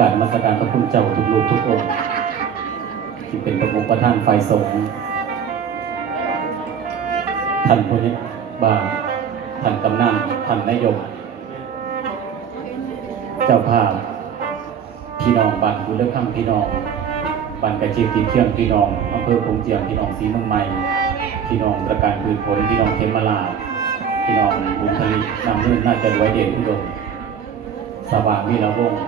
การมาสการพระคุณเจ้าทุกลูกทุกองค์ที่เป็นประมุขประธานฝ่ายสงฆ์ท่านผู้นี้บาท่านกำนันท่านนายก เจ้าภาพพี่น้องบ้านกุเลือกข้ามพี่น้องบ้านกระเจียบตีเที่ยงพี่น้องอำเภอคงเจียมพี่น้องสีเมืองใหม่พี่น้องประการพืนผลพี่น้องเทมลาพี่น้องบุญผลินำเนื่นน่าจะรวยเด่นอุดม สว่างวีระวงศ์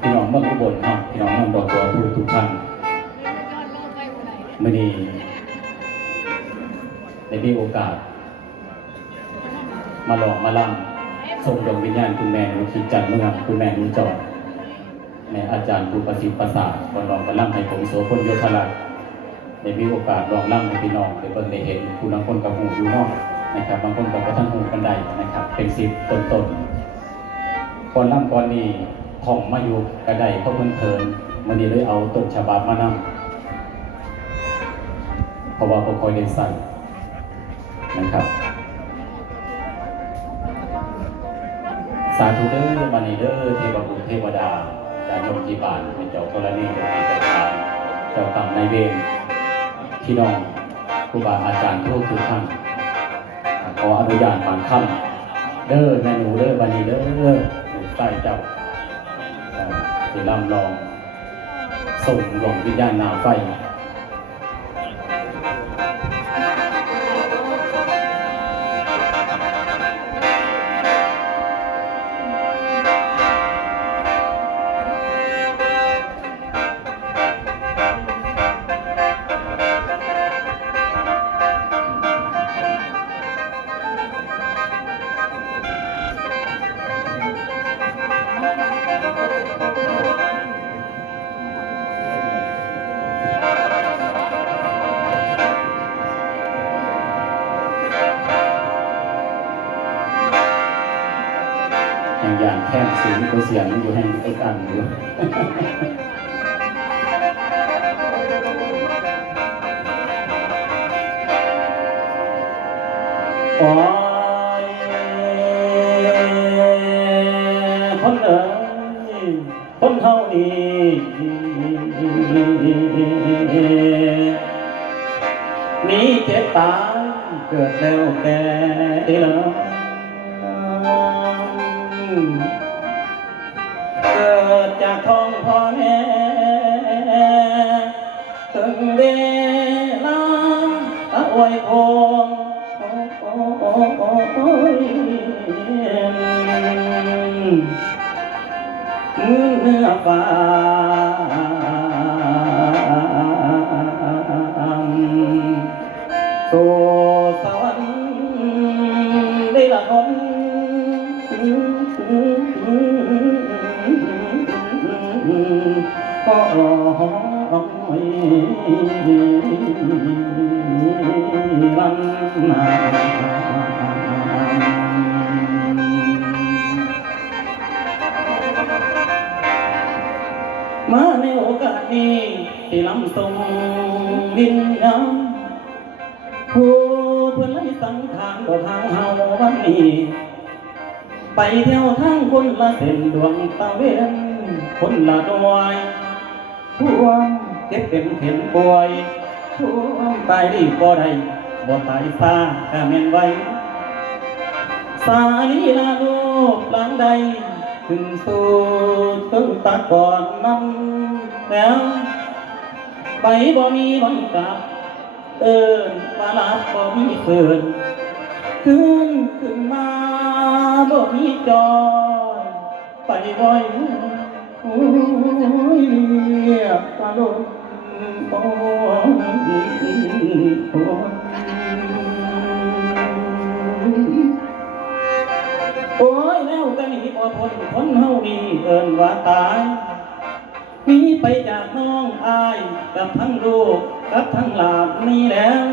พี่น้องเมืองอุบลเนาะพี่น้องเมืองดอกบัวทุกทุกท่านมื่อนี้ได้มีโอกาส มาหลอกมาล่ำส่งดวงวิญญาณคุณแม่หนุชิดจันทร์เมืองคุณแม่หนุจอดแม่อาจารย์ครูประสิทธิ์ประสาทวันลองมาล่ำให้ผมโสพลโยธรัตน์ได้มีโอกาสลองล่ำให้พี่น้องได้เบิ่งได้เห็นคุณบางคนกับหูอยู่นอกนะครับบางคนกับกระทั่งหูกันใดนะครับ เป็นสิบต้นๆ ก่อนล่ำก่อนนี้ท่องมาอยู่กระไดเพราะเพิ่นเพลินมันนี้เลยเอาต้นฉบับมานํเพราะว่าพอคอยได้ใส่นะครับ สาธุเด้อมานีเด้อเทวบุตรเทวดาจารย์นจีบาลเป็นเจ้ากรณีเจ้าที่เจ้าทางเจ้ากรรมนายเวรพี่น้องครูบาอาจารย์ทุกทุกท่านขออนุญาตบางคำเด้อแม่หนูเด้อมานีเด้อ ใต้เจ้าที่ลำลอง ส่งหลงวิญญาณนาไฟ ตัวเสียงมันอยู่ให้ไอ้กันอยู่โอ้ยคนเอ๋ยคนเฮานี่มีเจ็บตายเกิดแล้วแก่แล้วเกิด จากท้องพ่อแม่ถึงเวลาอวยพงเมื่อฟ้า นี้ที่ลำทรงวิญญาณผู้เพื่อนไล่สังขารก็ทางเฮาวันนี้ ไปเที่ยวทางคนละเส้นดวงตะเวนคนละดวยท่วมเจ็บเป็นเข็นป่วยท่วมตายดีบ่ได้บ่ตายซากะแม่นไว้สาลีลาโลกหลังใดขึ้นสู่ต้นตะกอนนั้น แล้วไปบ่มีวันกลับเอิ้นว่าลับบ่มีเกินขึ้นขึ้นมาบ่มีจอยไปบ่อยโอ้ยเรียกว่าลมโอ้โอ้ยโอ้ยแล้วกันนี่บ่ทนคนเฮานี่เอิ้นว่าตาย หนีไปจากน้องอายกับทั้งลูกกับทั้งหลานนี่แล้ว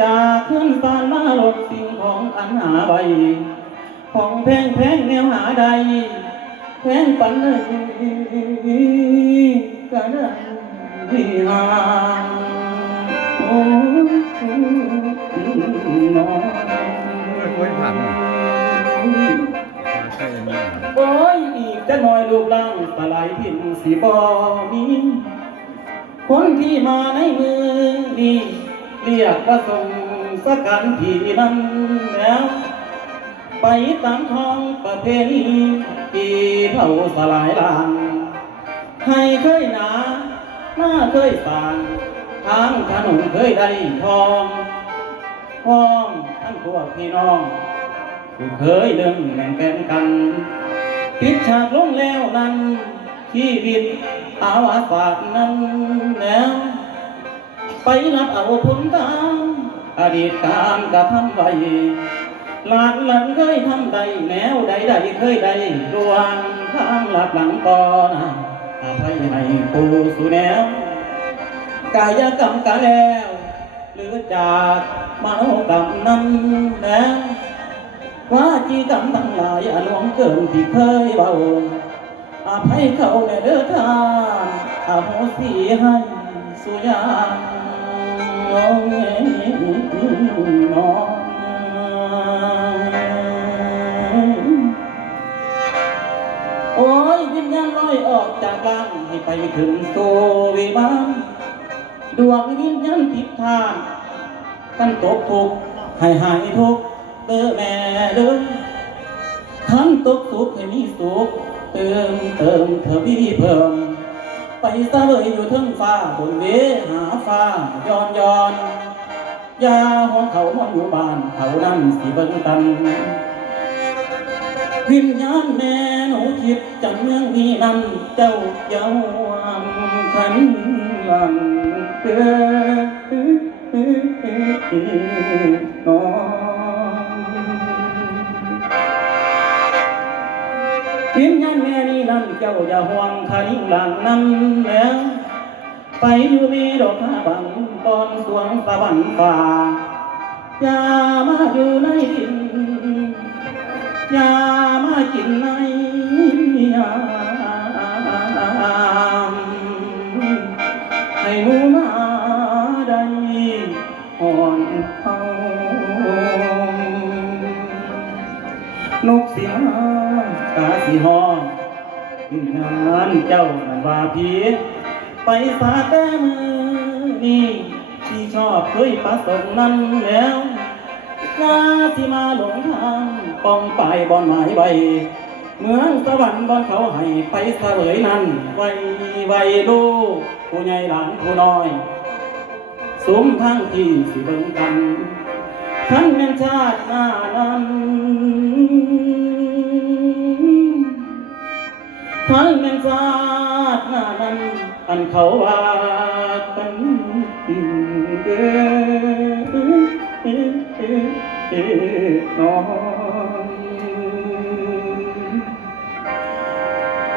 จากขึ้นสานมาลดสิ่งของอันหาใบของแพงแพงแนวหาใด แพงปันเลยกันที่หางโอ้น้องโอ้ยผ่านมาใช่ยังไงโอ้ยอีก จะน้อยลูกล่างสลายทิ่มสีบอมีคนที่มาในมือนี้เรียกว่าทรงสกันผีนั้นแล้วไปตามท้องประเพณีปีเผาสลายลางให้เคยหนาหน้าเคยสางทางถนนเคยได้ทองพ้องทั้งพวกพี่น้องกูเคยเดินแบ่งแบ่งกัน ปิดฉากลงแล้วนั้นชีวิตอาวาสาสนั้นแล้วไปรับเอาผลตามอดีตการกระทำไว้หลานหลังเคยทำใดแนวใดใดเคยใดรวงทางหลับหลังก่อนอภัยให้ผู้สู่แนวกายกรรมกะแล้ว หรือจากมโนกรรมนั้นแล้ว ว่าจีกรรมทั้งหลายอาลวงเกินที่เคยเบาอาภัยเขาในเด้อทานอาโหสีให้สุยางน้องโอ้ยวิญญาณลอยออกจากร่างให้ไปถึงโซวิมานดวงวิญญาณทิพทางกันตกทุกข์ให้หายทุกข์ เด้อแม่เด้อขันตกสุขให้มีสุขเติมเติมเธอพี่เพิ่ม ไปเสวยอยู่เทิงฟ้าบนเวหาฟ้าย้อนย้อนยาหองเขามอนอยู่บ้านเขานั่นสิเบิ่งตันวิญญาณแม่หนูคิดจังเมืองนี้นั้นเจ้าเยาวันขันหลังเด้อน้ ทีมงานแม่นี่นั่นเจ้าอย่าห่วงขาลิงหลังนั้นแล้ไปอยู่มีดอกข้าบังปอนสวงสวรรค์ป่าอย่ามาอยู่ในดินอย่ามากินในยามให้หนูมาได้อ่อนเฮา สิฮองงานเจ้ามันว่าพีไปสาแต่มือนี่ที่ชอบเคยประสงนั้นแล้วงาที่มาหลงทางปองไปบอนหมายไว้เมืองสวรรค์บอนเขาให้ไปเสวยนั้นไว้ไว้ลูกผู้ใหญ่หลานผู้น้อยสุมทั้งที่สิเบิ่งกันท่านเป็นชาติหน้านั้น ท่านเป็นชาติหน้านั้นอันเขาว่ากันเด้อน้อง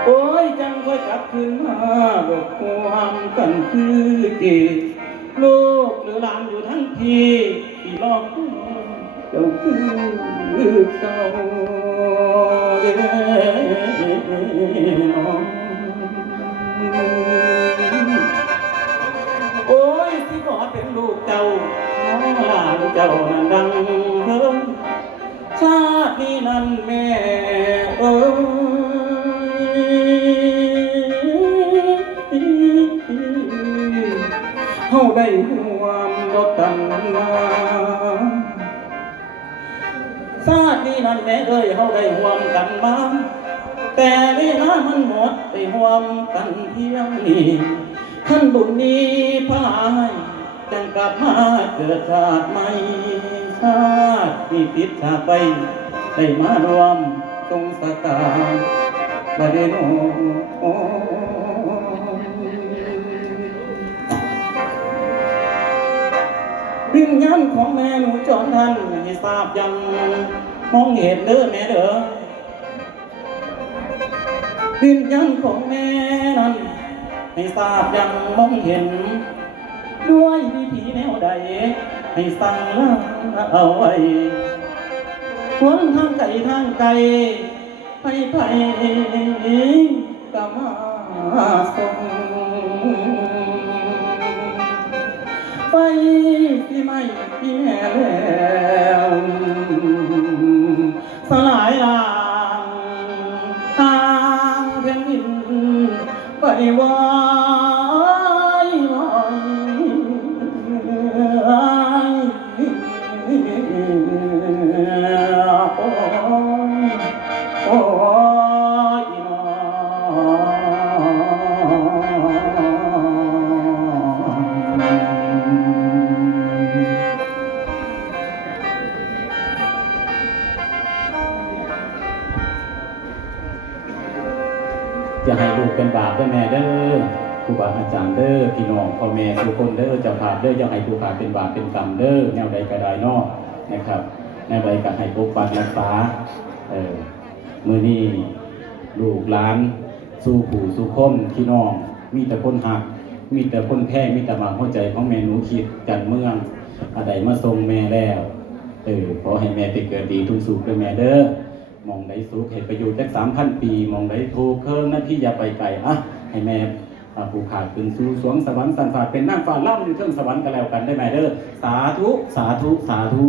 โอ้ยจังก็กลับคืนมาบอกความกันคือเกตลูกหรือหลานอยู่ทั้งทีที่รอบเจ้าคือเก่า โอ้ยสิขอเป็นลูกเจ้าน้องลานเจ้านั้นดังเฮิงชาตินี้นั้นแม่เอ้ยเฮาได้านแม่เอ้ยเฮาได้ร่วมกันมางแต่เวลามันหมดไปร่วมกันเพียงนี้ขั้นบุญนี้พลายจังกลับมาเกิดชาติใหม่ชาติที่ติดชาติไป ได้มารวมทรงสการประเดโนวิญญาณของแม่หนูจอนท่านให้ทราบยัง มองเห็นเด้อแม่เด้อวิญญาณของแม่นั้นให้ทราบยังมองเห็น ด้วยวิธีแนวใดให้สั่งลาเอาไว้คนทางไกลทางไกลไปไปก็มาส่งไปที่ไม่ที่แม่แล้ ว กเป็นบาปเด้อแม่เด้อครูบาอาจารย์เด้อพี่น้องพ่อแม่ทุกคนเด้อเจ้าภาพเด้ออย่าให้ผู้ขาเป็นบาปเป็นกรรมเด้อแนวใดก็ได้นอกนะครับแนวใดก็ให้ปกปักรักษาเออมือนี้ลูกหลาน สู่ผู้สู่คนพี่น้อง มีแต่คนหัก มีแต่คนแพ้มีแต่บางหัวใจของแม่หนูคิดกันเมืองอะไรมาทรงแม่แล้วเออขอให้แม่ไปเกิดดีทุกสุขด้วยแม่เด้อ มองได้สุขเห้ประโยชน์จากสามพันปี มองได้โทเคิงนั่นที่อย่าไปไกลอะให้แม่ผู้ขาดขึ้นสู่สวงสวรรค์สันฝาดเป็นนั่งฟ้าล่ำอยู่เทิงสวรรค์กันแล้วกันได้ไหมเด้อสาธุสาธุสาธุ